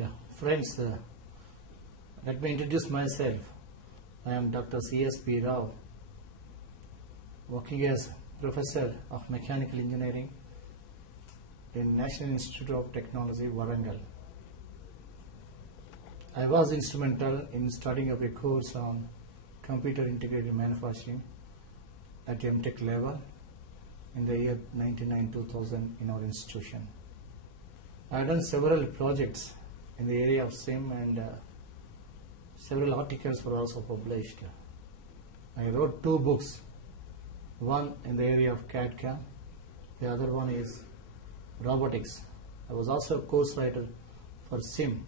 Yeah, friends, let me introduce myself. I am Dr. C.S.P. Rao, working as Professor of Mechanical Engineering in National Institute of Technology, Warangal. I was instrumental in starting up a course on computer integrated manufacturing at MTech level in the year 1999-2000 in our institution. I have done several projects in the area of SIM and several articles were also published. I wrote 2 books, one in the area of CAD/CAM, the other one is robotics. I was also a course writer for SIM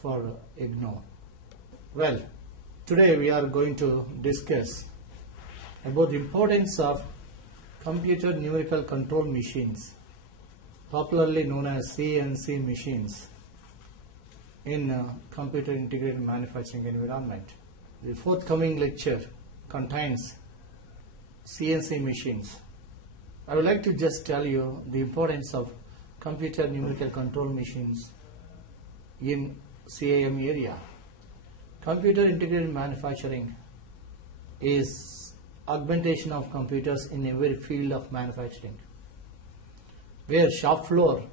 for IGNOR. Well, today we are going to discuss about the importance of computer numerical control machines, popularly known as CNC machines, in computer integrated manufacturing environment. The forthcoming lecture contains CNC machines. I would like to just tell you the importance of computer numerical control machines in CAM area. Computer integrated manufacturing is augmentation of computers in every field of manufacturing, where shop floor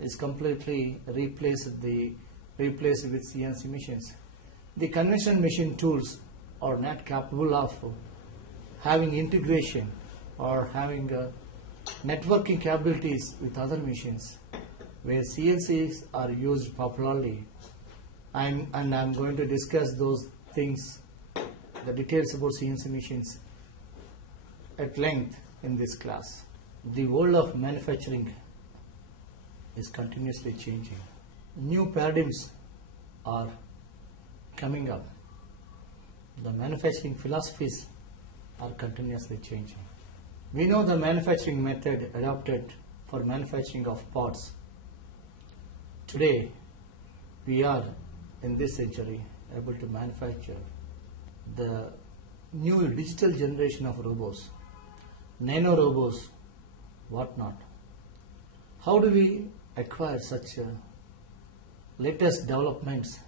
is completely replaced with CNC machines. The conventional machine tools are not capable of having integration or having networking capabilities with other machines, where CNCs are used popularly. And I'm going to discuss those things, the details about CNC machines at length in this class. The world of manufacturing is continuously changing. New paradigms are coming up. The manufacturing philosophies are continuously changing. We know the manufacturing method adopted for manufacturing of parts. Today, we are in this century able to manufacture the new digital generation of robots, nano robots, whatnot. How do we acquire such latest developments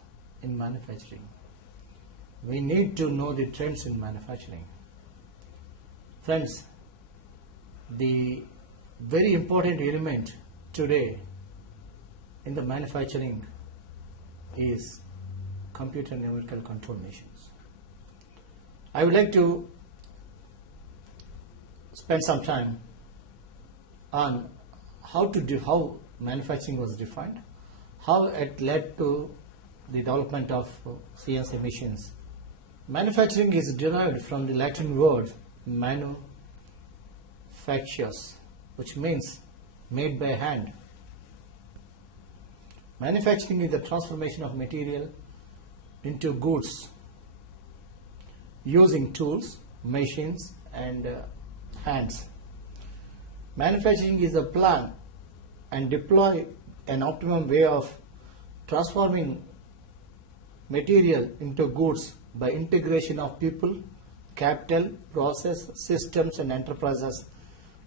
in manufacturing? We need to know the trends in manufacturing. Friends, the very important element today in the manufacturing is computer numerical control machines. I would like to spend some time on how manufacturing was defined, how it led to the development of CNC machines. Manufacturing is derived from the Latin word manufactius, which means made by hand. Manufacturing is the transformation of material into goods using tools, machines and hands. Manufacturing is a plan and deploy an optimum way of transforming material into goods by integration of people, capital, process, systems and enterprises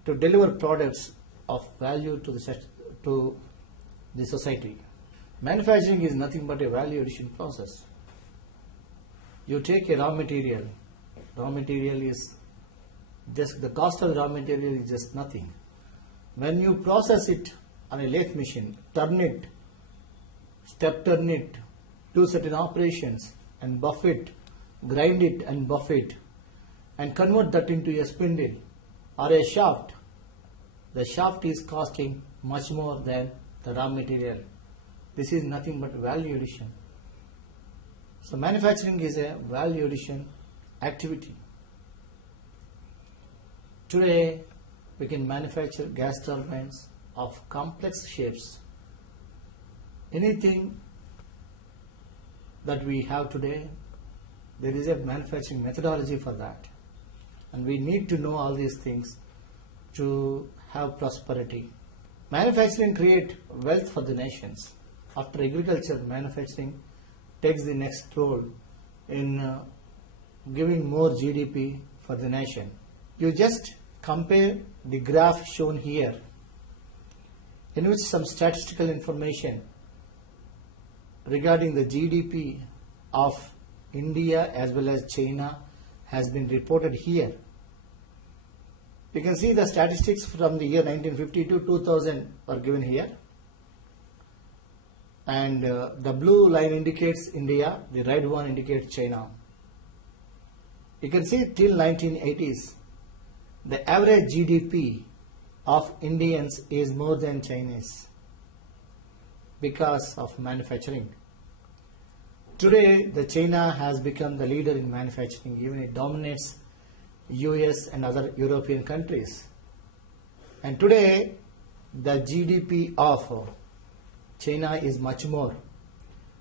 to deliver products of value to the society. Manufacturing is nothing but a value addition process. You take a raw material is just the cost of raw material is just nothing. When you process it on a lathe machine, turn it, step turn it, do certain operations and buff it, grind it and buff it and convert that into a spindle or a shaft. The shaft is costing much more than the raw material. This is nothing but value addition. So manufacturing is a value addition activity. Today we can manufacture gas turbines of complex shapes. Anything that we have today, there is a manufacturing methodology for that. And we need to know all these things to have prosperity. Manufacturing creates wealth for the nations. After agriculture, manufacturing takes the next role in giving more GDP for the nation. You just compare the graph shown here, in which some statistical information regarding the GDP of India as well as China has been reported here. You can see the statistics from the year 1950 to 2000 are given here. And the blue line indicates India, the red one indicates China. You can see till 1980s, the average GDP of Indians is more than Chinese because of manufacturing. Today, the China has become the leader in manufacturing. Even it dominates US and other European countries. And today, the GDP of China is much more.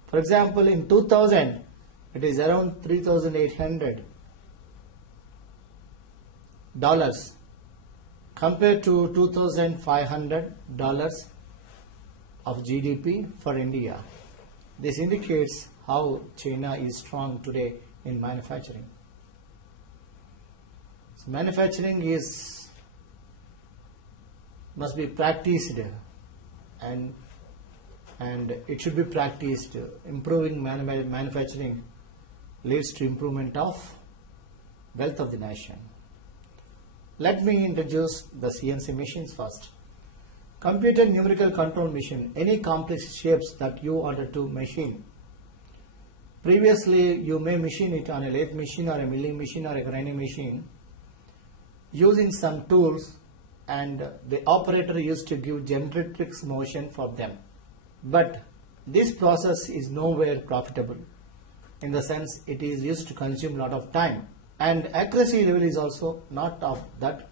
For example, in 2000, it is around $3,800 compared to $2,500 of GDP for India. This indicates how China is strong today in manufacturing. So manufacturing must be practiced and it should be practiced. Improving manufacturing leads to improvement of wealth of the nation. Let me introduce the CNC machines first. Computer numerical control machine, any complex shapes that you order to machine. Previously, you may machine it on a lathe machine or a milling machine or a grinding machine using some tools, and the operator used to give generatrix motion for them. But this process is nowhere profitable, in the sense it is used to consume a lot of time, and accuracy level is also not of that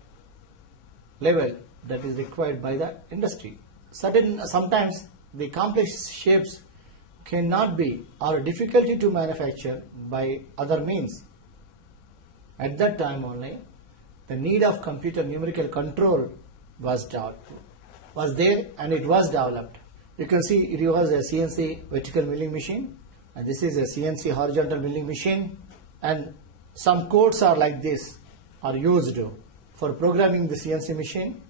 level that is required by the industry. Sometimes the complex shapes cannot be or difficulty to manufacture by other means. At that time only, the need of computer numerical control was there, and it was developed. You can see it was a CNC vertical milling machine, and this is a CNC horizontal milling machine, and some codes are like this are used for programming the CNC machine.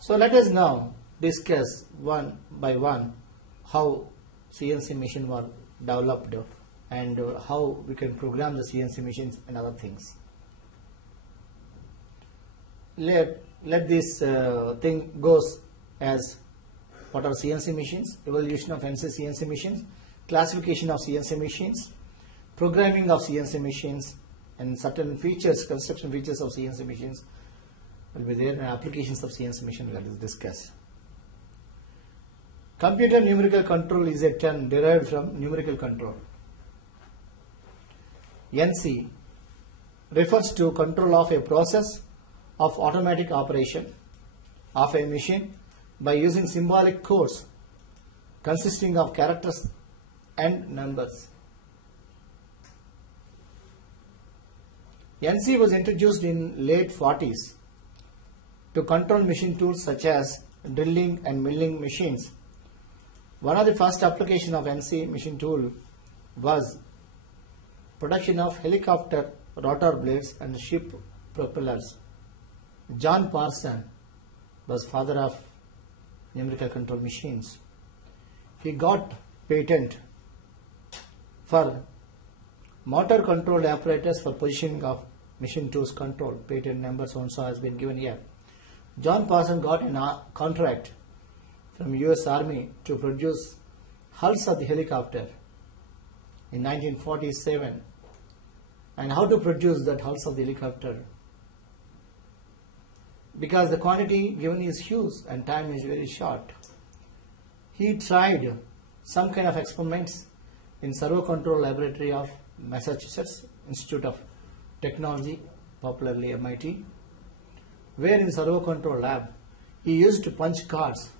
So let us now discuss one by one how CNC machine was developed and how we can program the CNC machines and other things. Let this thing goes as what are CNC machines, evolution of CNC machines, classification of CNC machines, programming of CNC machines, and certain features, construction features of CNC machines will be there, and applications of CNC machine let us discuss. Computer numerical control is a term derived from numerical control. NC refers to control of a process of automatic operation of a machine by using symbolic codes consisting of characters and numbers. NC was introduced in late 40s to control machine tools such as drilling and milling machines. One of the first applications of NC machine tool was production of helicopter rotor blades and ship propellers. John Parsons was father of numerical control machines. He got patent for motor controlled apparatus for positioning of machine tools control. Patent number so and so has been given here. John Parsons got a contract from US Army to produce hulls of the helicopter in 1947. And how to produce that hulls of the helicopter? Because the quantity given is huge and time is very short. He tried some kind of experiments in servo control laboratory of Massachusetts Institute of Technology, popularly MIT, where in servo control lab he used to punch cards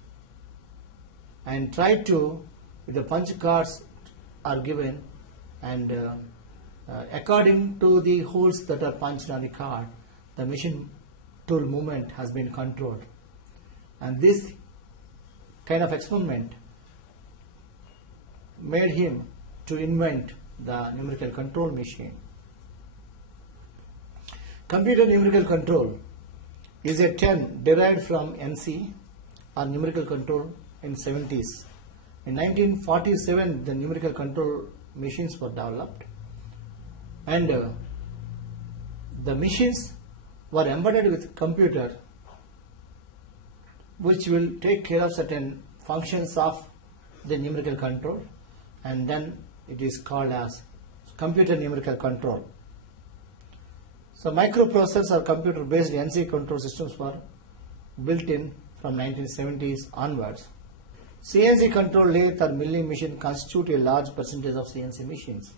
and tried to, if the punch cards are given and according to the holes that are punched on the card, the machine tool movement has been controlled. And this kind of experiment made him to invent the numerical control machine. Computer numerical control is a term derived from NC or numerical control in 70s, In 1947, the numerical control machines were developed, and the machines were embedded with computer, which will take care of certain functions of the numerical control, and then it is called as computer numerical control. So microprocessors or computer-based NC control systems were built in from 1970s onwards. CNC control lathe or milling machine constitute a large percentage of CNC machines.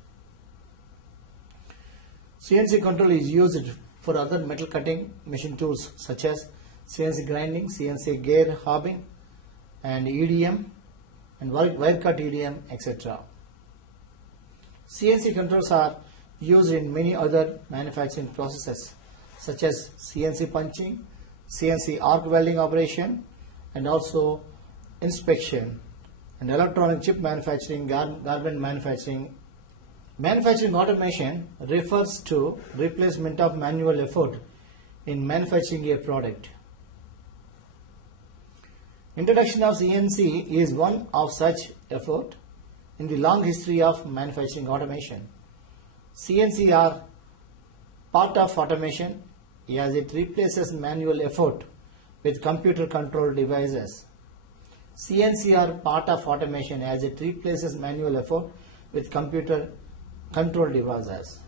CNC control is used for other metal cutting machine tools such as CNC grinding, CNC gear hobbing, and EDM, and wire cut EDM, etc. CNC controls are used in many other manufacturing processes such as CNC punching, CNC arc welding operation, and also inspection, and electronic chip manufacturing, garment manufacturing. Manufacturing automation refers to replacement of manual effort in manufacturing a product. Introduction of CNC is one of such effort in the long history of manufacturing automation. CNC are part of automation as it replaces manual effort with computer controlled devices. CNC are part of automation as it replaces manual effort with computer controlled devices.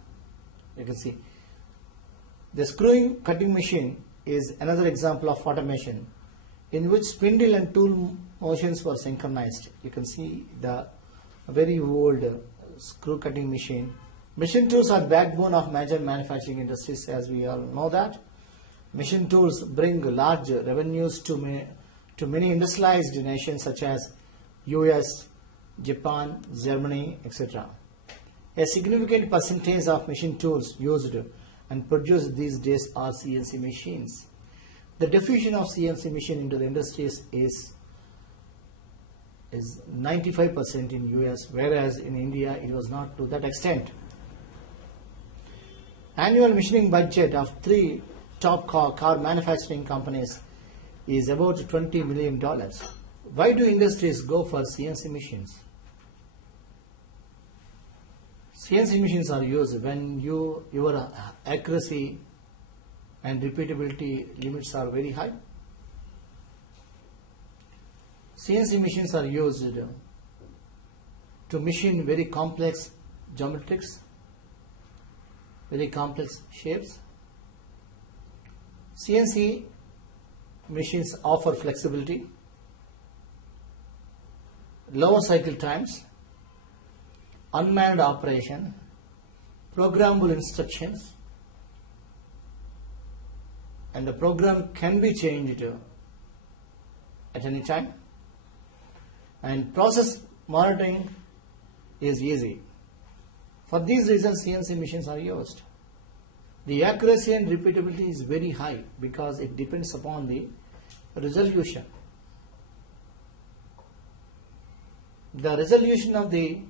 You can see the screwing cutting machine is another example of automation in which spindle and tool motions were synchronized. You can see the very old screw cutting machine. Machine tools are backbone of major manufacturing industries, as we all know that. Machine tools bring large revenues to many industrialized nations such as US, Japan, Germany, etc. A significant percentage of machine tools used and produced these days are CNC machines. The diffusion of CNC machine into the industries is 95% in US, whereas in India it was not to that extent. Annual machining budget of 3 top car manufacturing companies is about $20 million. Why do industries go for CNC machines? CNC machines are used when your accuracy and repeatability limits are very high. CNC machines are used to machine very complex geometrics, very complex shapes. CNC machines offer flexibility, lower cycle times, unmanned operation, programmable instructions, and the program can be changed at any time, and process monitoring is easy. For these reasons, CNC machines are used. The accuracy and repeatability is very high because it depends upon the resolution. The resolution of the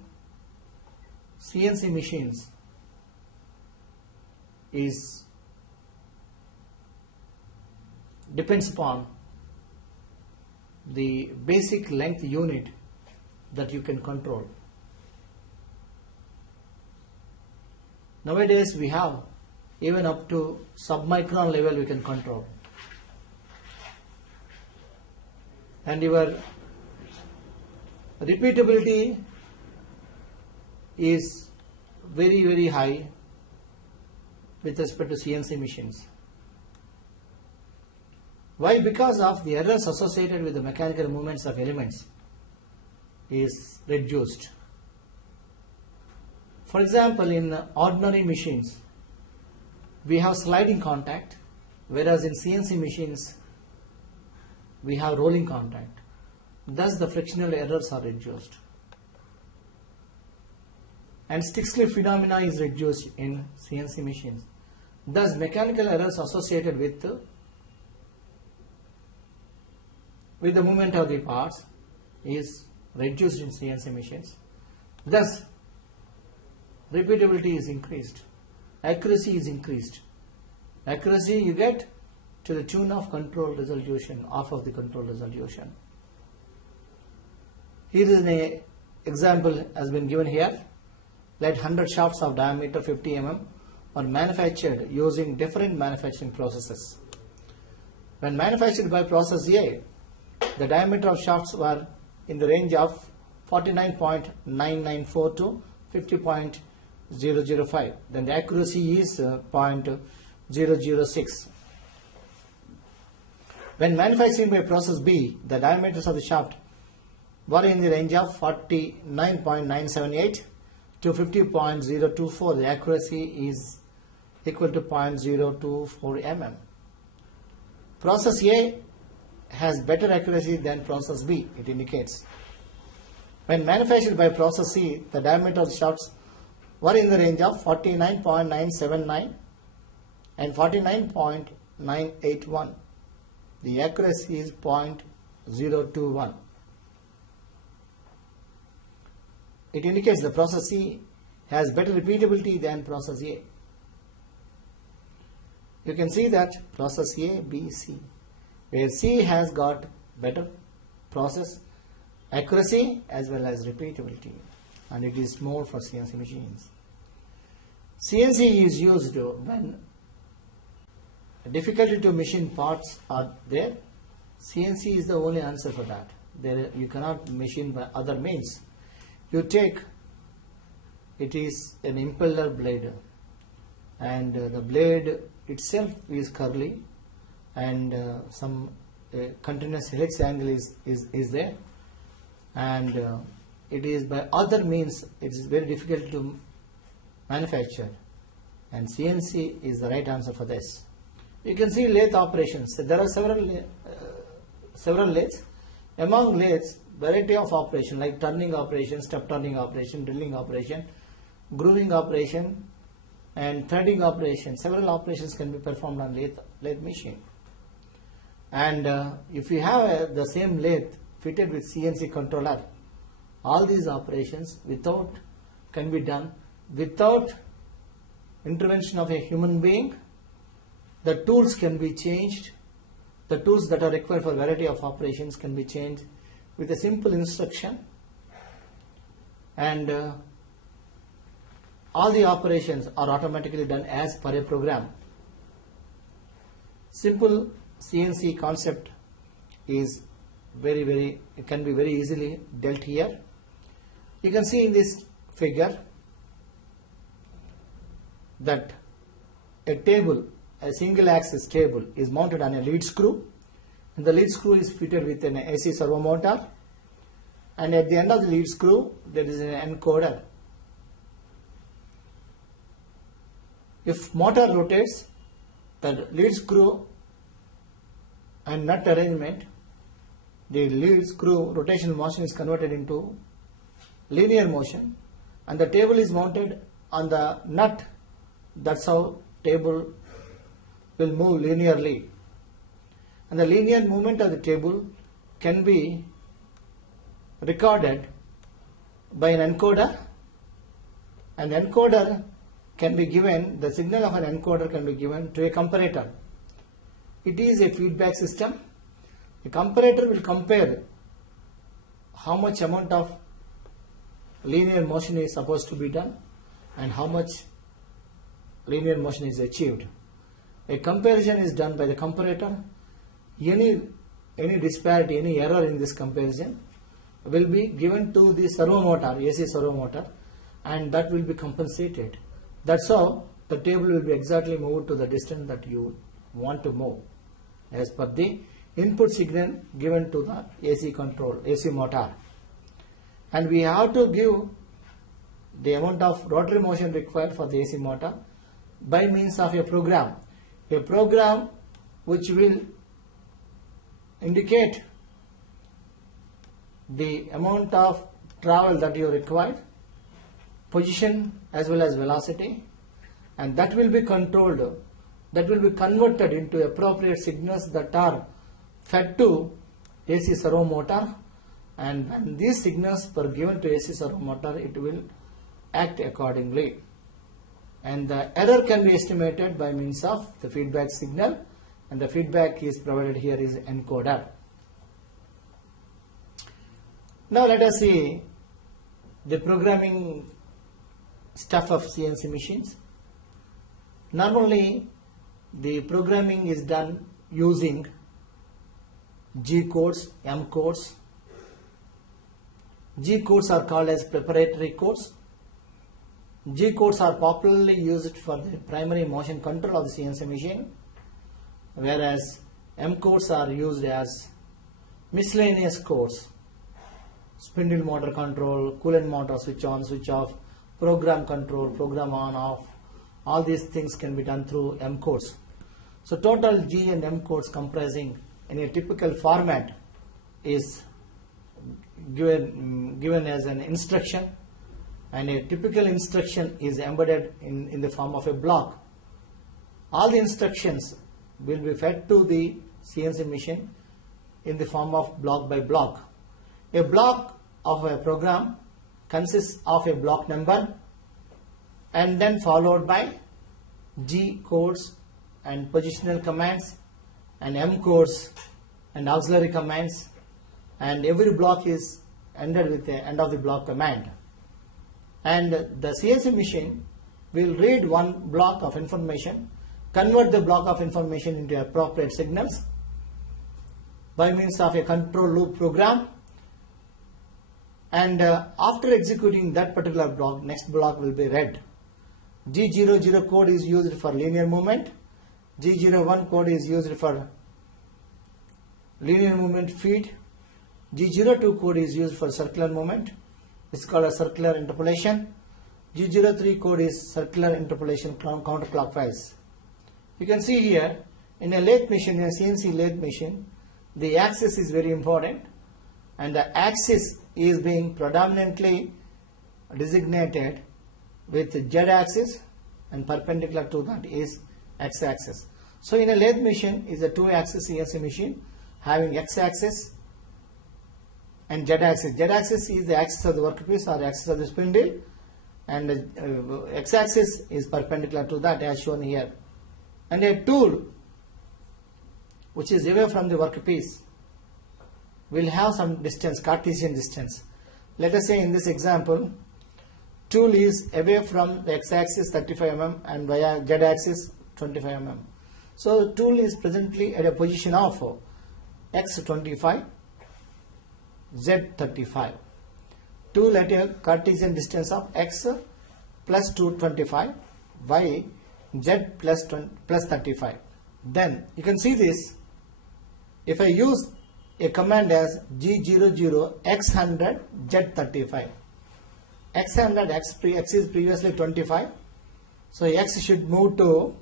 CNC machines depends upon the basic length unit that you can control. Nowadays we have even up to submicron level we can control, and your repeatability is very high with respect to CNC machines. Why? Because of the errors associated with the mechanical movements of elements is reduced. For example, in ordinary machines we have sliding contact, whereas in CNC machines we have rolling contact. Thus the frictional errors are reduced, and stick slip phenomena is reduced in CNC machines. Thus mechanical errors associated with the movement of the parts is reduced in CNC machines. Thus repeatability is increased, accuracy is increased. Accuracy you get to the tune of control resolution, half of the control resolution. Here is an example has been given here. Let 100 shafts of diameter 50 mm are manufactured using different manufacturing processes. When manufactured by process A, the diameter of shafts were in the range of 49.994 to 50.005. Then the accuracy is 0.006. When manufacturing by process B, the diameters of the shaft were in the range of 49.978 to 50.024. The accuracy is equal to 0.024 mm. Process A has better accuracy than process B, it indicates. When manufactured by process C, the diameter of the shafts were in the range of 49.979 and 49.981. The accuracy is 0.021. It indicates the process C has better repeatability than process A. You can see that process A, B, C, where C has got better process accuracy as well as repeatability, and it is more for CNC machines. CNC is used when difficulty to machine parts are there. CNC is the only answer for that. You cannot machine by other means. You take, it is an impeller blade, and the blade itself is curly, and some continuous helix angle is there, and it is by other means it is very difficult to manufacture, and CNC is the right answer for this. You can see lathe operations. There are several lathes. Among lathes, variety of operation like turning operation, step turning operation, drilling operation, grooving operation, and threading operation. Several operations can be performed on lathe machine. And if you have the same lathe fitted with CNC controller, all these operations can be done without intervention of a human being. The tools can be changed. The tools that are required for variety of operations can be changed with a simple instruction, and all the operations are automatically done as per a program. Simple CNC concept is it can be very easily dealt here. You can see in this figure that a single axis table is mounted on a lead screw, and the lead screw is fitted with an AC servo motor, and at the end of the lead screw there is an encoder. If motor rotates, the lead screw and nut arrangement, the lead screw rotational motion is converted into linear motion, and the table is mounted on the nut. That's how table will move linearly, and the linear movement of the table can be recorded by an encoder, and encoder can be given, the signal of an encoder can be given to a comparator. It is a feedback system. The comparator will compare how much amount of linear motion is supposed to be done and how much linear motion is achieved. A comparison is done by the comparator. Any disparity, any error in this comparison will be given to the servo motor, AC servo motor, and that will be compensated. That's how the table will be exactly moved to the distance that you want to move as per the input signal given to the AC motor. And we have to give the amount of rotary motion required for the AC motor by means of a program which will indicate the amount of travel that you require, position as well as velocity, and that will be controlled, that will be converted into appropriate signals that are fed to AC servo motor, and when these signals are given to AC servo motor, it will act accordingly, and the error can be estimated by means of the feedback signal, and the feedback is provided here is encoder. Now let us see the programming stuff of CNC machines. Normally the programming is done using G codes, M codes. G codes are called as preparatory codes. G codes are popularly used for the primary motion control of the CNC machine, whereas M codes are used as miscellaneous codes. Spindle motor control, coolant motor switch on, switch off, program control, program on, off. All these things can be done through M codes. So total G and M codes comprising in a typical format is given as an instruction, and a typical instruction is embedded in the form of a block. All the instructions will be fed to the CNC machine in the form of block by block. A block of a program consists of a block number and then followed by G codes and positional commands and M codes and auxiliary commands, and every block is ended with the end of the block command. And the CNC machine will read one block of information, convert the block of information into appropriate signals by means of a control loop program, and after executing that particular block, next block will be read. G00 code is used for linear movement, G01 code is used for linear movement feed, G02 code is used for circular movement. It's called a circular interpolation. G03 code is circular interpolation counterclockwise. You can see here in a lathe machine, in a CNC lathe machine, the axis is very important, and the axis is being predominantly designated with Z axis, and perpendicular to that is X axis. So in a lathe machine is a 2-axis CNC machine having X axis and Z axis. Z axis is the axis of the workpiece or axis of the spindle, and X axis is perpendicular to that as shown here. And a tool which is away from the workpiece will have some distance, Cartesian distance. Let us say in this example, tool is away from the X axis 35 mm and via Z axis 25 mm. So tool is presently at a position of X 25, Z 35. Tool at a Cartesian distance of X plus 225, Y Z plus 35. Then you can see this. If I use a command as G00 X100 Z35, X100 X is previously 25, so X should moved along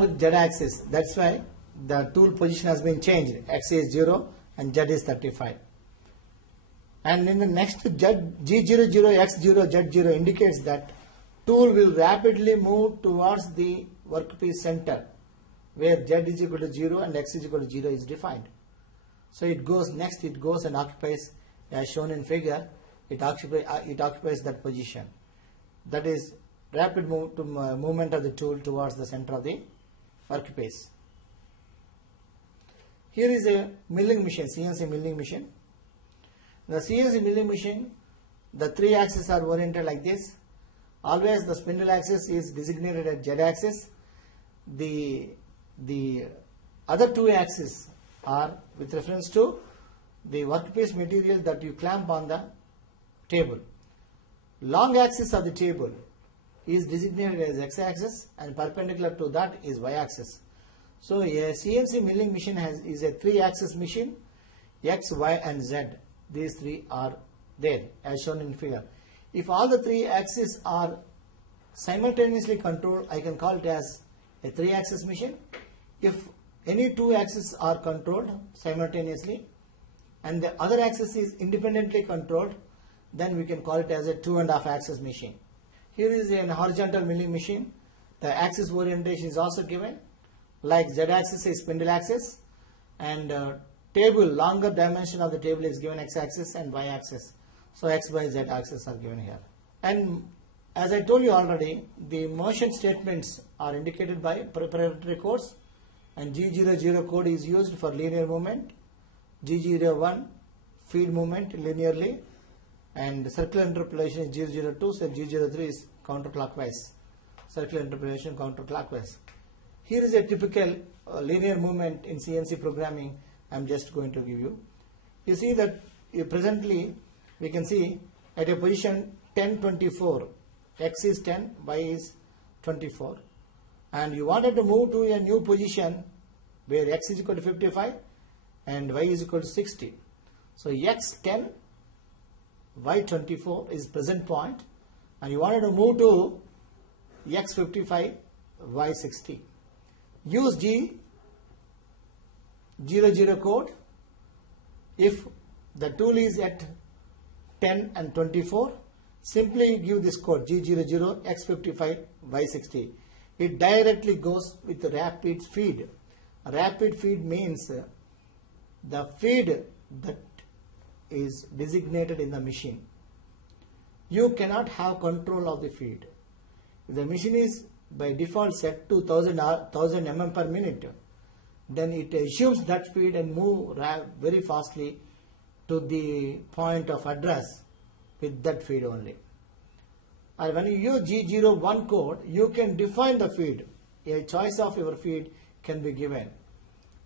with Z axis. That's why the tool position has been changed. X is 0 and Z is 35. And in the next G00 X0 Z0 indicates that tool will rapidly move towards the workpiece center where Z is equal to 0 and X is equal to 0 is defined. So it goes next, it goes and occupies, as shown in figure, it occupies that position. That is rapid movement of the tool towards the center of the workpiece. Here is a milling machine, CNC milling machine. The CNC milling machine, the 3 axes are oriented like this. Always the spindle axis is designated as Z axis. The other 2 axes are with reference to the workpiece material that you clamp on the table. Long axis of the table is designated as X axis, and perpendicular to that is Y axis. So a CNC milling machine is a 3-axis machine, X, Y and Z. These 3 are there as shown in figure. If all the 3 axes are simultaneously controlled, I can call it as a 3-axis machine. If any 2 axes are controlled simultaneously and the other axis is independently controlled, then we can call it as a 2.5-axis machine. Here is a horizontal milling machine. The axis orientation is also given, like Z axis is spindle axis, and table, longer dimension of the table is given X axis and Y axis. So X, Y, Z axis are given here. And as I told you already, the motion statements are indicated by preparatory codes, and G00 code is used for linear movement, G01 feed movement linearly, and circular interpolation is G02, so G03 is counterclockwise. Circular interpolation counterclockwise. Here is a typical linear movement in CNC programming. I am just going to give you. You see that presently we can see at a position 10, 24, X is 10, Y is 24, and you wanted to move to a new position where X is equal to 55 and Y is equal to 60. So X 10, Y 24 is present point, and you wanted to move to X 55, Y 60. Use G00 code. If the tool is at 10 and 24, simply give this code G00 X55 Y60. It directly goes with the rapid feed. Rapid feed means the feed that is designated in the machine. You cannot have control of the feed. If the machine is by default set to 1000 mm per minute, then it assumes that feed and move very fastly to the point of address with that feed only. Or when you use G01 code, you can define the feed. A choice of your feed can be given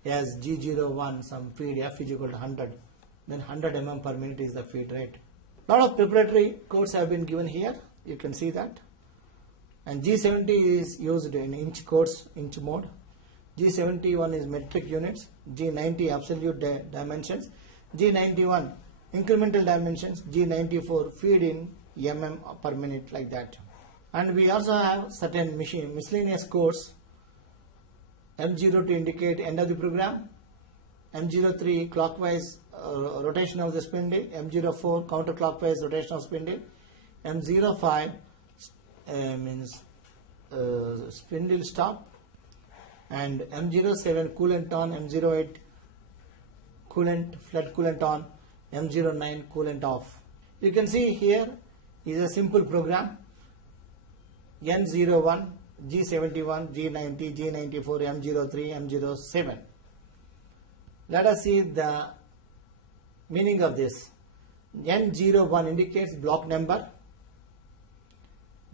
as G01, some feed F is equal to 100, then 100 mm per minute is the feed rate. Lot of preparatory codes have been given here, you can see that. And G70 is used in inch codes, inch mode. G71 is metric units, G90 absolute dimensions, G91 incremental dimensions, G94 feed in mm per minute, like that. And we also have certain miscellaneous codes. M0 to indicate end of the program, M03 clockwise rotation of the spindle, M04 counterclockwise rotation of spindle, M05 means spindle stop, and M07 coolant on, M08 coolant, flood coolant on, M09 coolant off. You can see here is a simple program. N01, G71, G90, G94, M03, M07. Let us see the meaning of this. N01 indicates block number,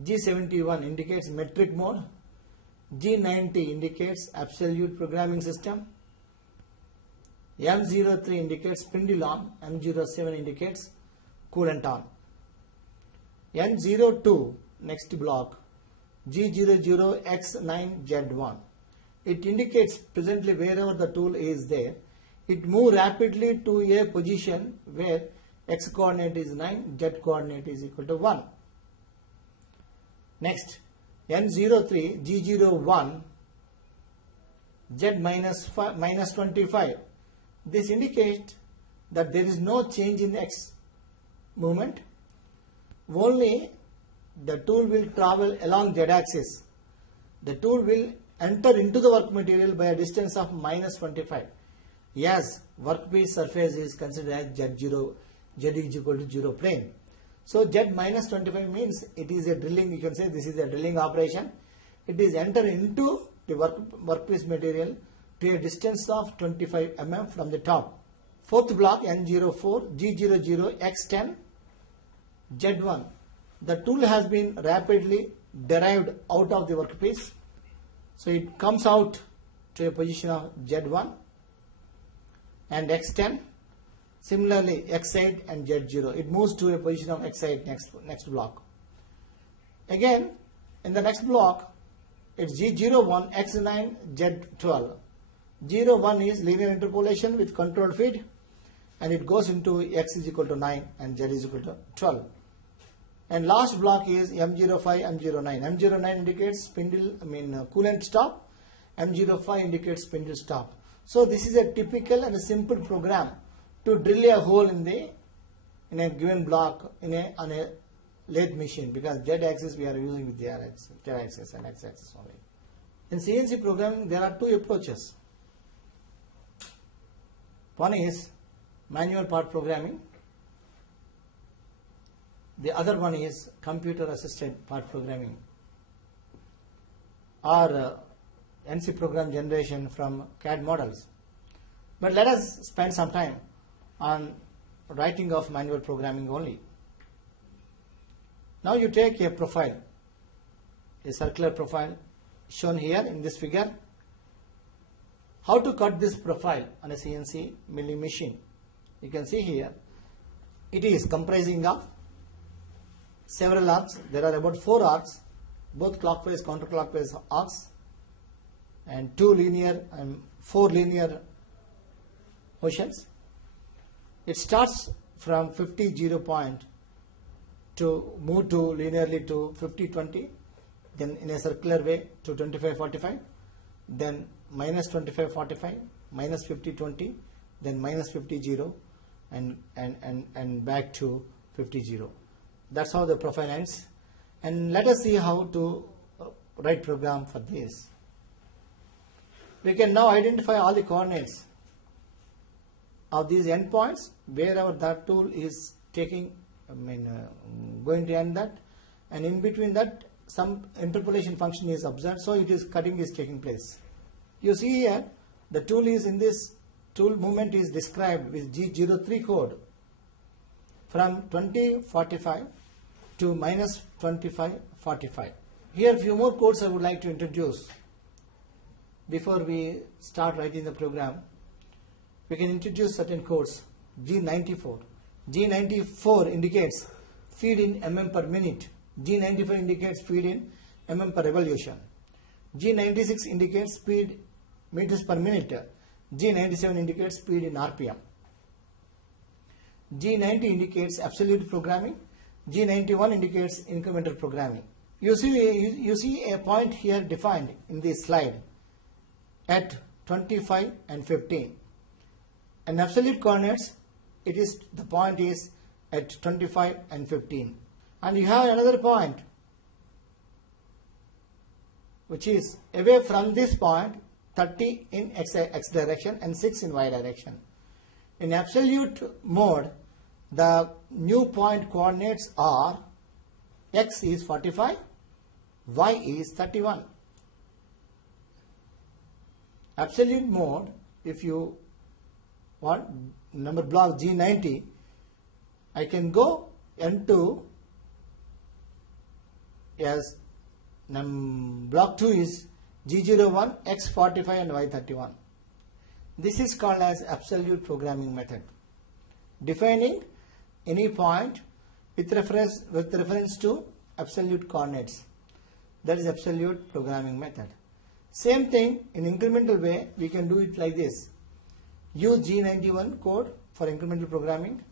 G71 indicates metric mode, G90 indicates absolute programming system, M03 indicates spindle on, M07 indicates coolant on. N02 next block, G00X9Z1. It indicates presently wherever the tool is there, it moves rapidly to a position where X coordinate is 9, Z coordinate is equal to 1. Next, N03, G01, Z minus 25. This indicates that there is no change in X movement, only the tool will travel along Z axis. The tool will enter into the work material by a distance of minus 25. Yes, workpiece surface is considered as Z0, Z is equal to 0 plane. So Z minus 25 means it is a drilling, you can say this is a drilling operation. It is enter into the workpiece material to a distance of 25 mm from the top. Fourth block N04, G00, X10, Z1. The tool has been rapidly derived out of the workpiece. So it comes out to a position of Z1 and X10. Similarly, X8 and Z0. It moves to a position of X8 next block. Again, in the next block, it's G01, X9, Z12. 01 is linear interpolation with controlled feed, and it goes into X is equal to 9 and Z is equal to 12. And last block is M05, M09. M09 indicates spindle, coolant stop. M05 indicates spindle stop. So this is a typical and a simple program to drill a hole in a given block on a lathe machine, because Z axis we are using with the Z axis and X axis only. In CNC programming there are two approaches. One is manual part programming. The other one is computer assisted part programming, or NC program generation from CAD models. But let us spend some time on writing of manual programming only. Now you take a profile, a circular profile shown here in this figure. How to cut this profile on a CNC milling machine? You can see here, it is comprising of several arcs. There are about 4 arcs, both clockwise, counterclockwise arcs, and 2 linear and 4 linear motions. It starts from 50-0 point to move to linearly to 50-20, then in a circular way to 25-45, then minus 25-45, minus 50-20, then minus 50-0, and back to 50-0. That's how the profile ends. And let us see how to write program for this. We can now identify all the coordinates of these endpoints wherever that tool is taking, going to end that, and in between that some interpolation function is observed, so it is cutting is taking place. You see here the tool is in this tool movement is described with G03 code from 2045 to minus 2545. Here a few more codes I would like to introduce before we start writing the program. We can introduce certain codes. G94. G94 indicates feed in mm per minute. G95 indicates feed in mm per revolution. G96 indicates speed meters per minute. G97 indicates speed in RPM. G90 indicates absolute programming. G91 indicates incremental programming. You see a point here defined in this slide at 25 and 15. And absolute coordinates, the point is at 25 and 15. And you have another point which is away from this point 30 in x direction and 6 in y direction. In absolute mode, the new point coordinates are x is 45, y is 31. Absolute mode, if you want number block G90, I can go N2 as block 2 is G01, X45 and Y31. This is called as absolute programming method, defining any point with reference to absolute coordinates. That is absolute programming method. Same thing in incremental way, we can do it like this. Use G91 code for incremental programming.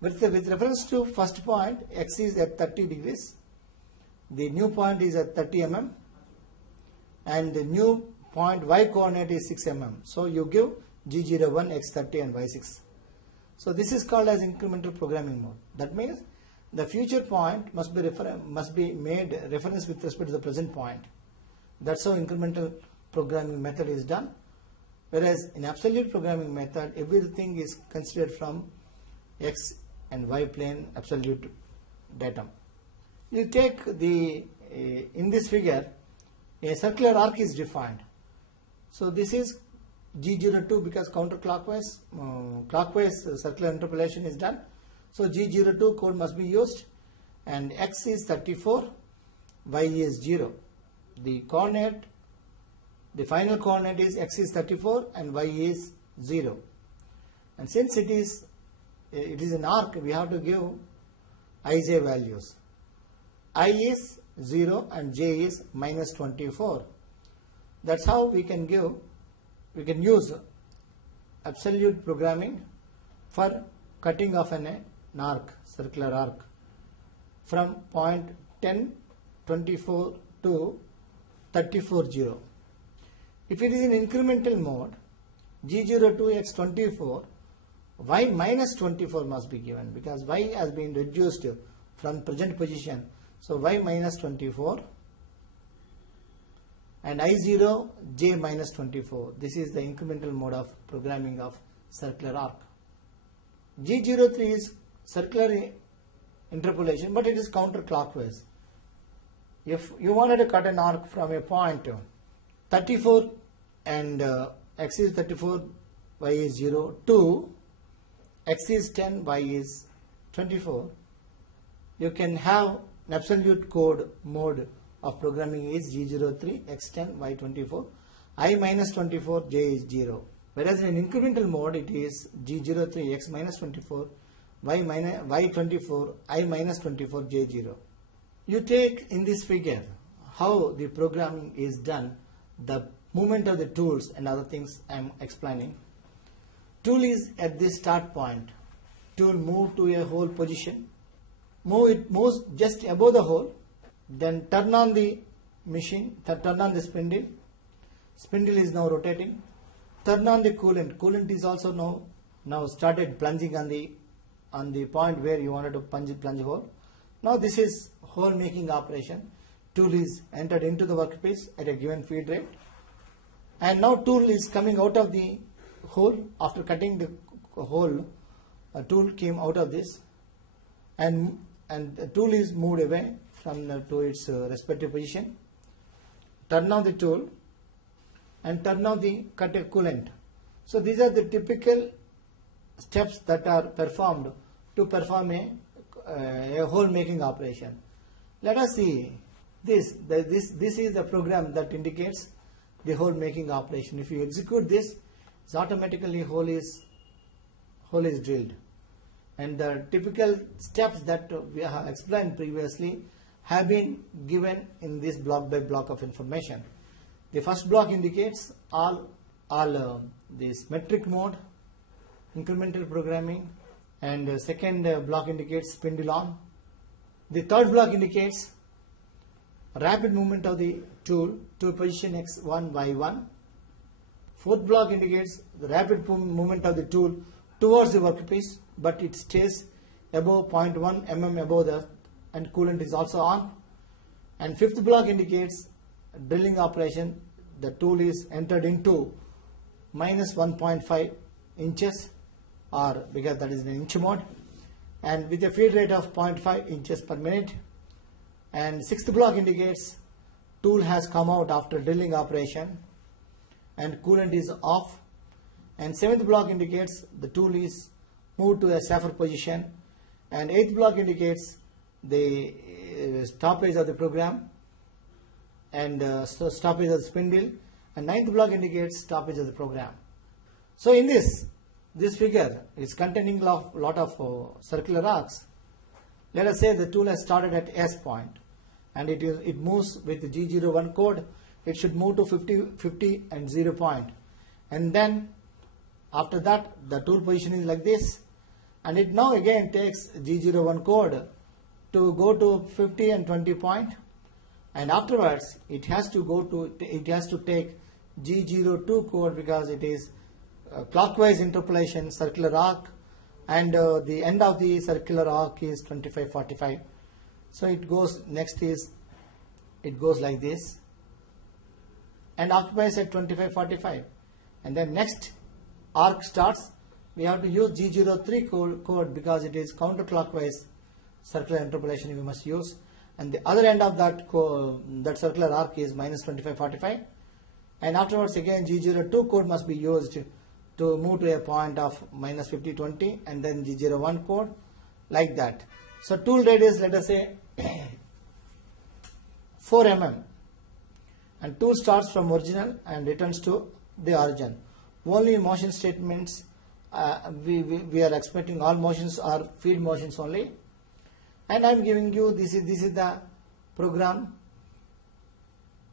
With reference to first point, x is at 30 degrees. The new point is at 30 mm. And the new point y coordinate is 6 mm. So you give G01, X30 and Y6. So this is called as incremental programming mode. That means the future point must be made reference with respect to the present point. That's how incremental programming method is done. Whereas in absolute programming method, everything is considered from x and y plane absolute datum. You take the in this figure, a circular arc is defined. So this is G02 because counterclockwise, clockwise circular interpolation is done. So G02 code must be used, and x is 34, y is 0. The coordinate, the final coordinate is x is 34 and y is 0. And since it is an arc, we have to give ij values. I is 0 and j is minus 24. That's how we can use absolute programming for cutting of an arc, circular arc, from point 10, 24 to 34, 0. If it is in incremental mode, G02 x 24, y minus 24 must be given because y has been reduced from present position. So y minus 24 and I0 j minus 24. This is the incremental mode of programming of circular arc. G03 is circular interpolation, but it is counterclockwise. If you wanted to cut an arc from a point 34 and x is 34, y is 0 to x is 10, y is 24, you can have an absolute code mode of programming is G03, x10, y24, I minus 24, j is 0. Whereas in incremental mode it is G03, x minus 24, y24, I minus 24, j 0. You take in this figure how the programming is done, the movement of the tools and other things I am explaining. Tool is at this start point. Tool move to a hole position. It moves just above the hole. Then turn on the machine, turn on the spindle. Spindle is now rotating. Turn on the coolant. Coolant is also now started plunging on the point where you wanted to plunge hole. Now this is hole making operation. Tool is entered into the workpiece at a given feed rate. And now tool is coming out of the hole after cutting the hole. A tool came out of this, and the tool is moved away to its respective position. Turn on the tool and turn on the cutter coolant. So these are the typical steps that are performed to perform a hole making operation. Let us see this. This is the program that indicates the hole making operation. If you execute this, it's automatically hole is drilled. And the typical steps that we have explained previously have been given in this block by block of information. The first block indicates all this metric mode, incremental programming, and the second block indicates spindle on. The third block indicates rapid movement of the tool to position x1, y1. Fourth block indicates the rapid movement of the tool towards the workpiece, but it stays above 0.1 mm above the, and coolant is also on. And fifth block indicates drilling operation. The tool is entered into minus 1.5 inches, or because that is in inch mode, and with a feed rate of 0.5 inches per minute. And sixth block indicates tool has come out after drilling operation and coolant is off. And seventh block indicates the tool is moved to a safer position. And eighth block indicates the stoppage of the program and so stoppage of the spindle. And ninth block indicates stoppage of the program. So in this figure is containing a lot of circular arcs. Let us say the tool has started at S point and it moves with the G01 code. It should move to 50 and 0 point, and then after that the tool position is like this, and it now again takes G01 code to go to 50 and 20 point, and afterwards it has to take G02 code because it is clockwise interpolation circular arc, and the end of the circular arc is 25-45. So it goes like this and occupies at 25-45, and then next arc starts. We have to use G03 code because it is counterclockwise circular interpolation we must use, and the other end of that circular arc is minus 25-45, and afterwards again G02 code must be used to move to a point of minus 50-20, and then G01 code like that. So tool radius, let us say 4 mm, and tool starts from original and returns to the origin. Only motion statements we are expecting all motions are feed motions only, and I am giving you this is the program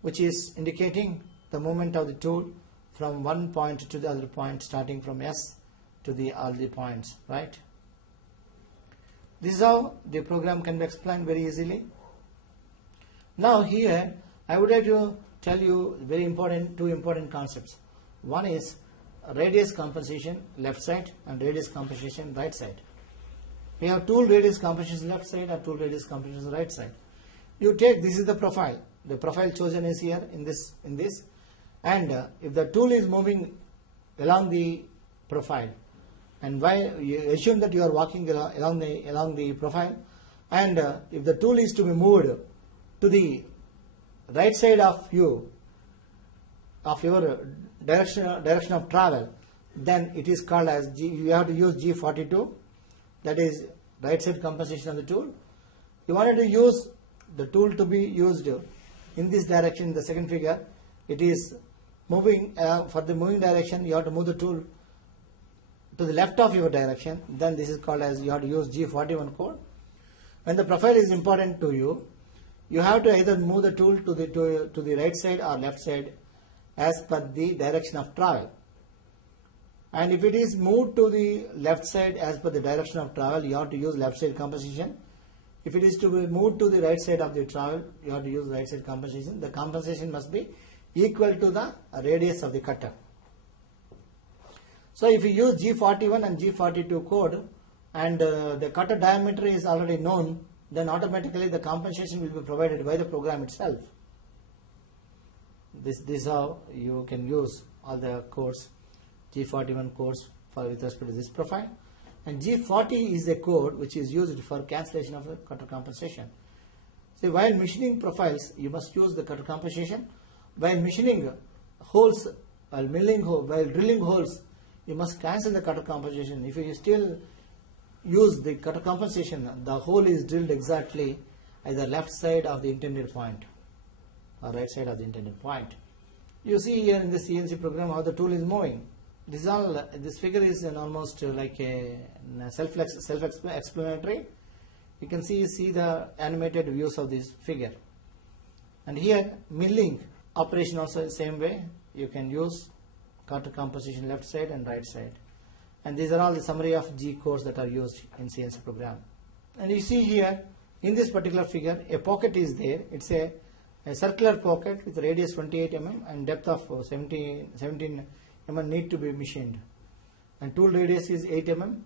which is indicating the movement of the tool from one point to the other point, starting from S to all the points, right? This is how the program can be explained very easily. Now here I would like to tell you two important concepts. One is radius compensation left side and radius compensation right side. We have tool radius compensation left side and tool radius compensation right side. You take, this is the profile. The profile chosen is here in this, and if the tool is moving along the profile, and while you assume that you are walking along the profile, and if the tool is to be moved to the right side of your direction of travel, then it is called as you have to use G42, that is right side compensation of the tool. You wanted to use the tool to be used in this direction. In the second figure, it is moving for the moving direction. You have to move the tool to the left of your direction. Then this is called as you have to use G41 code. When the profile is important to you, you have to either move the tool to the right side or left side as per the direction of travel. And if it is moved to the left side as per the direction of travel, you have to use left side compensation. If it is to be moved to the right side of the travel, you have to use right side compensation. The compensation must be equal to the radius of the cutter. So if you use G41 and G42 code and the cutter diameter is already known, then automatically the compensation will be provided by the program itself. This is how you can use all the codes, G41 codes with respect to this profile. And G40 is a code which is used for cancellation of the cutter compensation. So while machining profiles, you must use the cutter compensation. While machining holes, while drilling holes, you must cancel the cutter compensation. If you still use the cutter compensation, the hole is drilled exactly either left side of the intended point or right side of the intended point. You see here in the CNC program how the tool is moving. This figure is almost like a self-explanatory. You can see the animated views of this figure. And here milling operation also the same way. You can use cutter composition left side and right side. And these are all the summary of G codes that are used in CNC program. And you see here in this particular figure a pocket is there. It's a circular pocket with radius 28 mm and depth of 17 mm need to be machined. And tool radius is 8 mm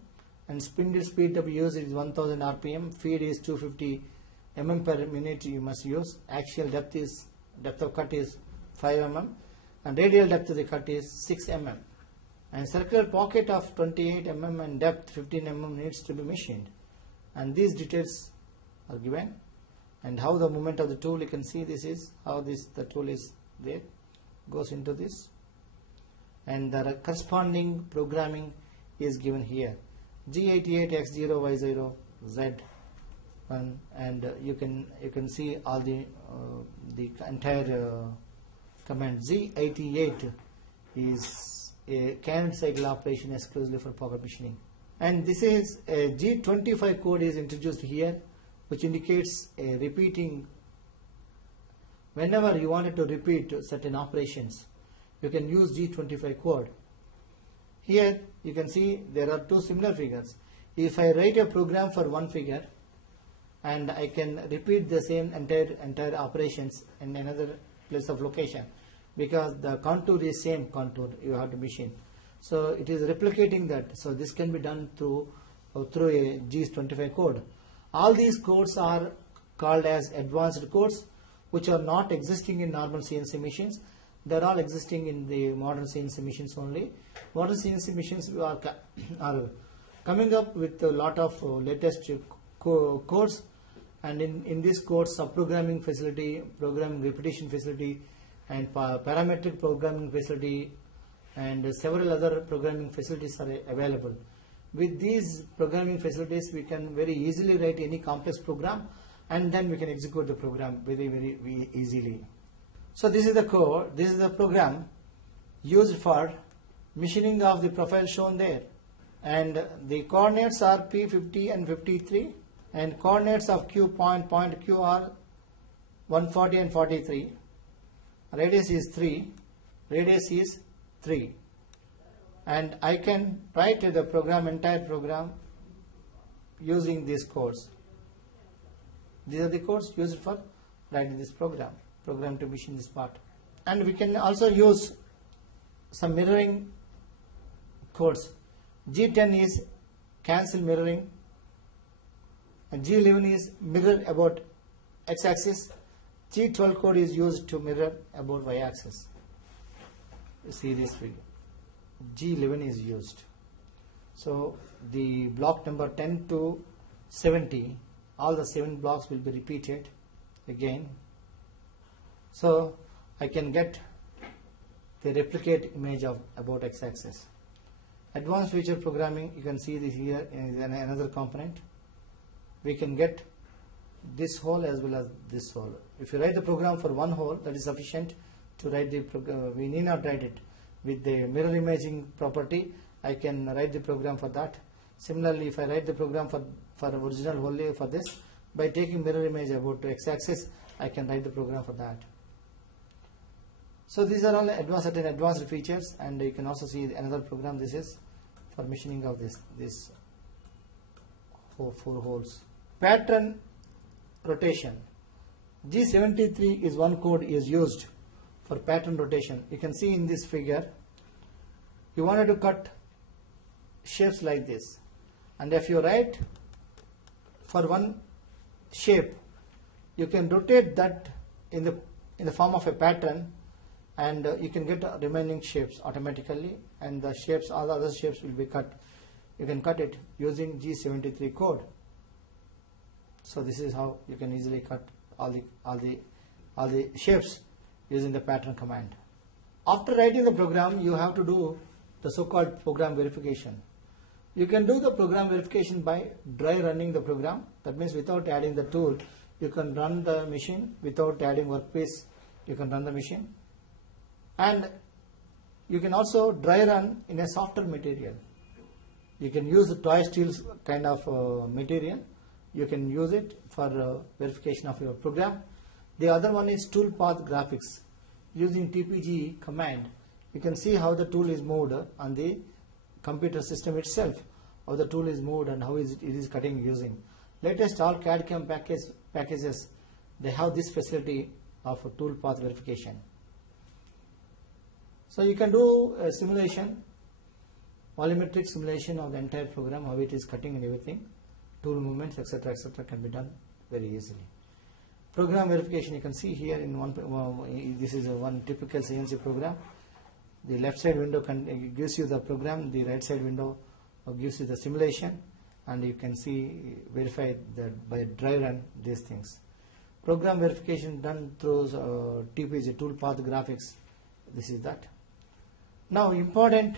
and spindle speed to be used is 1000 rpm. Feed is 250 mm per minute you must use. Axial depth of cut is 5 mm and radial depth of the cut is 6 mm. And circular pocket of 28 mm and depth 15 mm needs to be machined. And these details are given. And how the movement of the tool, you can see this is how the tool is there, goes into this. And the corresponding programming is given here. G88 X0 Y0 Z1, and you can see all the entire command. G88 is a canned cycle operation exclusively for pocket machining. And this is a G25 code is introduced here, which indicates a repeating. Whenever you wanted to repeat certain operations, you can use G25 code. Here you can see there are two similar figures. If I write a program for one figure and I can repeat the same entire operations in another place of location, because the contour is same contour you have to machine. So it is replicating that. So this can be done through a G25 code. All these codes are called as advanced codes, which are not existing in normal CNC machines. They are all existing in the modern CNC machines only. Modern CNC machines are coming up with a lot of latest codes, and in these codes, subprogramming facility, programming repetition facility, and parametric programming facility, and several other programming facilities are available. With these programming facilities, we can very easily write any complex program, and then we can execute the program very easily. So this is the code, this is the program used for machining of the profile shown there. And the coordinates are P50 and 53, and coordinates of Q point Q are 140 and 43. Radius is 3, radius is 3. And I can write the program, entire program, using these codes. These are the codes used for writing this program to machine this part. And we can also use some mirroring codes. G10 is cancel mirroring, and G11 is mirror about x-axis. G12 code is used to mirror about y-axis. You see this figure. G11 is used. So the block number 10 to 70, all the 7 blocks will be repeated again. So I can get the replicate image of about x-axis. Advanced feature programming, you can see this here is another component. We can get this hole as well as this hole. If you write the program for one hole, that is sufficient to write the program. We need not write it with the mirror imaging property. I can write the program for that. Similarly, if I write the program for original hole for this, by taking mirror image about to x-axis, I can write the program for that. So these are all certain advanced features, and you can also see another program. This is for machining of this 4 holes. Pattern rotation. G73 is one code is used for pattern rotation. You can see in this figure, you wanted to cut shapes like this, and if you write for one shape, you can rotate that in the form of a pattern, and you can get remaining shapes automatically, and the shapes, all the other shapes will be cut. You can cut it using G73 code. So this is how you can easily cut all the shapes using the pattern command. After writing the program, you have to do the so-called program verification. You can do the program verification by dry running the program. That means without adding the tool, you can run the machine without adding workpiece. You can run the machine, and you can also dry run in a softer material. You can use the toy steel kind of material. You can use it for verification of your program. The other one is tool path graphics. Using TPG command, you can see how the tool is moved on the computer system itself, how the tool is moved and how it is cutting using. Latest all CAD/CAM packages, they have this facility of a tool path verification. So you can do a simulation, volumetric simulation of the entire program, how it is cutting and everything, tool movements, etc., can be done very easily. Program verification, you can see here in this is one typical CNC program. The left side window gives you the program, the right side window gives you the simulation, and you can see verify that by dry run these things. Program verification done through TPG, tool path graphics. This is that. Now important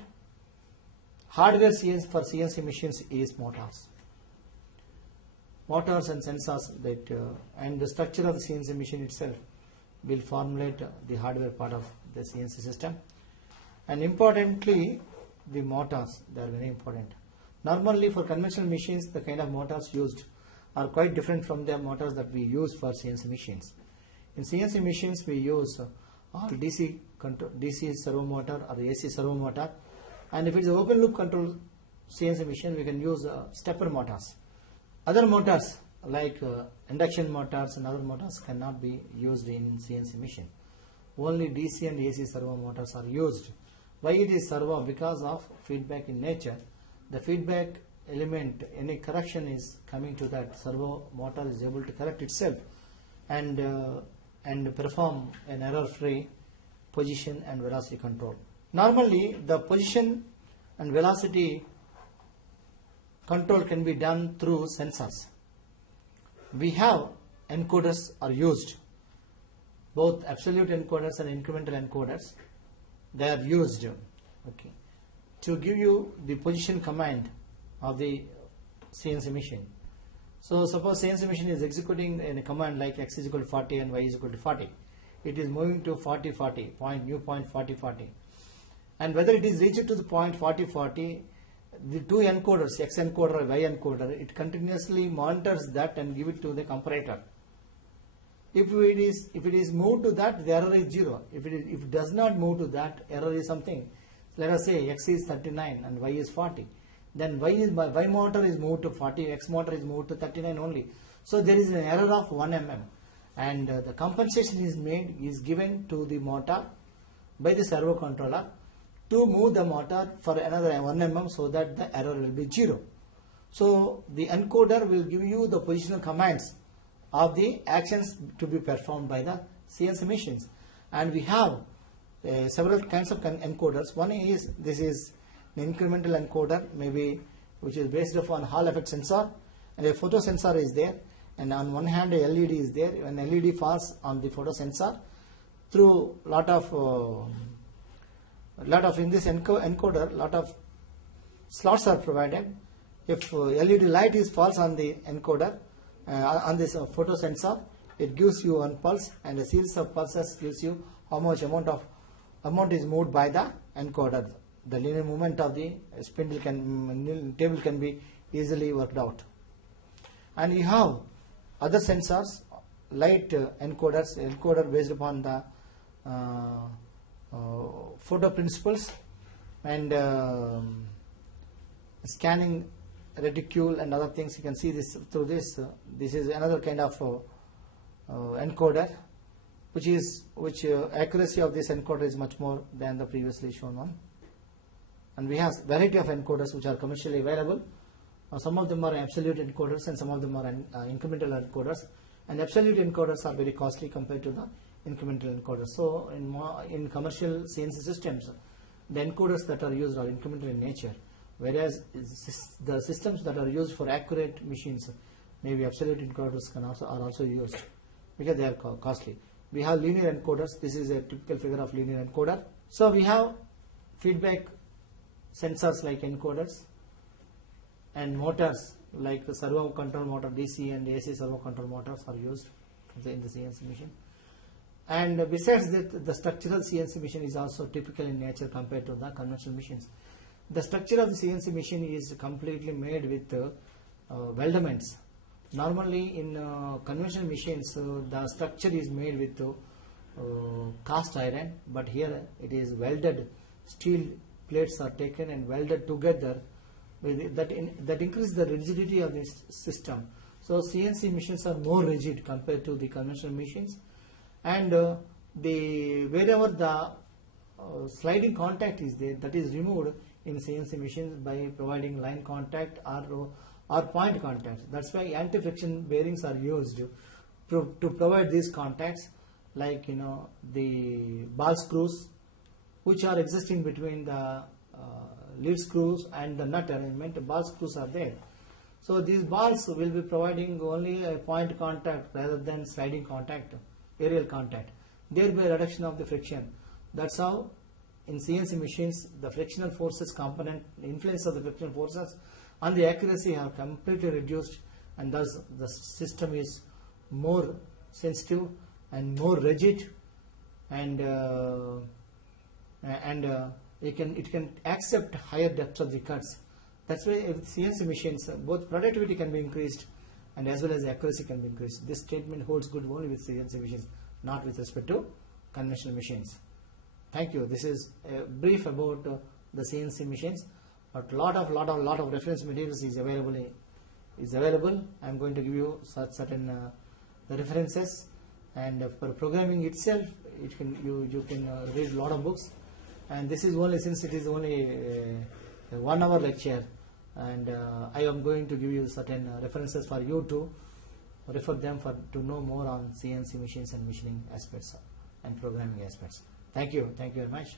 hardware for CNC machines is motors. Motors and sensors and the structure of the CNC machine itself will formulate the hardware part of the CNC system. And importantly, the motors, they are very important. Normally for conventional machines, the kind of motors used are quite different from the motors that we use for CNC machines. In CNC machines, we use all DC servo motor or AC servo motor, and if it is an open loop control CNC machine, we can use stepper motors. Other motors like induction motors and other motors cannot be used in CNC machine. Only DC and AC servo motors are used. Why it is servo? Because of feedback in nature. The feedback element, any correction is coming to that servo motor is able to correct itself and perform an error-free position and velocity control. Normally, the position and velocity control can be done through sensors. We have encoders are used, both absolute encoders and incremental encoders. They are used, okay, to give you the position command of the CNC machine. So suppose CNC machine is executing a command like x is equal to 40 and y is equal to 40. It is moving to 40, 40, new point 40, 40. And whether it is reached to the point 40, 40, the two encoders, X encoder and Y encoder, it continuously monitors that and give it to the comparator. If it is moved to that, the error is 0. If it does not move to that, error is something. Let us say X is 39 and Y is 40. Then Y motor is moved to 40, X motor is moved to 39 only. So there is an error of 1 mm, and the compensation is given to the motor by the servo controller to move the motor for another 1 mm so that the error will be 0. So the encoder will give you the positional commands of the actions to be performed by the CNC machines. And we have several kinds of encoders. One is, this is an incremental encoder, maybe, which is based upon Hall effect sensor, and a photo sensor is there, and on one hand a LED is there. When LED falls on the photo sensor, through lot of in this encoder, lot of slots are provided. If LED light is falls on the encoder, on this photo sensor, it gives you one pulse, and a series of pulses gives you how much amount is moved by the encoder. The linear movement of the table can be easily worked out. And you have other sensors, light encoder based upon the photo principles, and scanning reticule and other things. You can see this through this. This is another kind of encoder, which accuracy of this encoder is much more than the previously shown one. And we have variety of encoders which are commercially available. Some of them are absolute encoders and some of them are incremental encoders. And absolute encoders are very costly compared to the incremental encoders. So in commercial CNC systems, the encoders that are used are incremental in nature, whereas the systems that are used for accurate machines, maybe absolute encoders are also used because they are costly. We have linear encoders. This is a typical figure of linear encoder. So we have feedback sensors like encoders, and motors like the servo control motor, DC and AC servo control motors are used in the CNC machine. And besides that, the structural CNC machine is also typical in nature compared to the conventional machines. The structure of the CNC machine is completely made with weldments. Normally in conventional machines, the structure is made with cast iron, but here it is welded. Steel plates are taken and welded together. That increases the rigidity of this system. So CNC machines are more rigid compared to the conventional machines, and wherever the sliding contact is there, that is removed in CNC machines by providing line contact or point contact. That's why anti-friction bearings are used to provide these contacts, like the ball screws which are existing between the lead screws and the nut arrangement. Ball screws are there. So these balls will be providing only a point contact rather than sliding contact, aerial contact, thereby reduction of the friction. That's how in CNC machines the frictional forces component, the influence of the frictional forces on the accuracy are completely reduced, and thus the system is more sensitive and more rigid, and it can accept higher depths of the cuts. That's why with CNC machines, both productivity can be increased and as well as accuracy can be increased. This statement holds good only with CNC machines, not with respect to conventional machines. Thank you. This is a brief about the CNC machines, but lot of reference materials is available. I am going to give you certain references, and for programming itself, you can read a lot of books. And this is only, since it is only a 1 hour lecture, and I am going to give you certain references for you to refer them to know more on CNC machines and machining aspects and programming aspects. Thank you very much.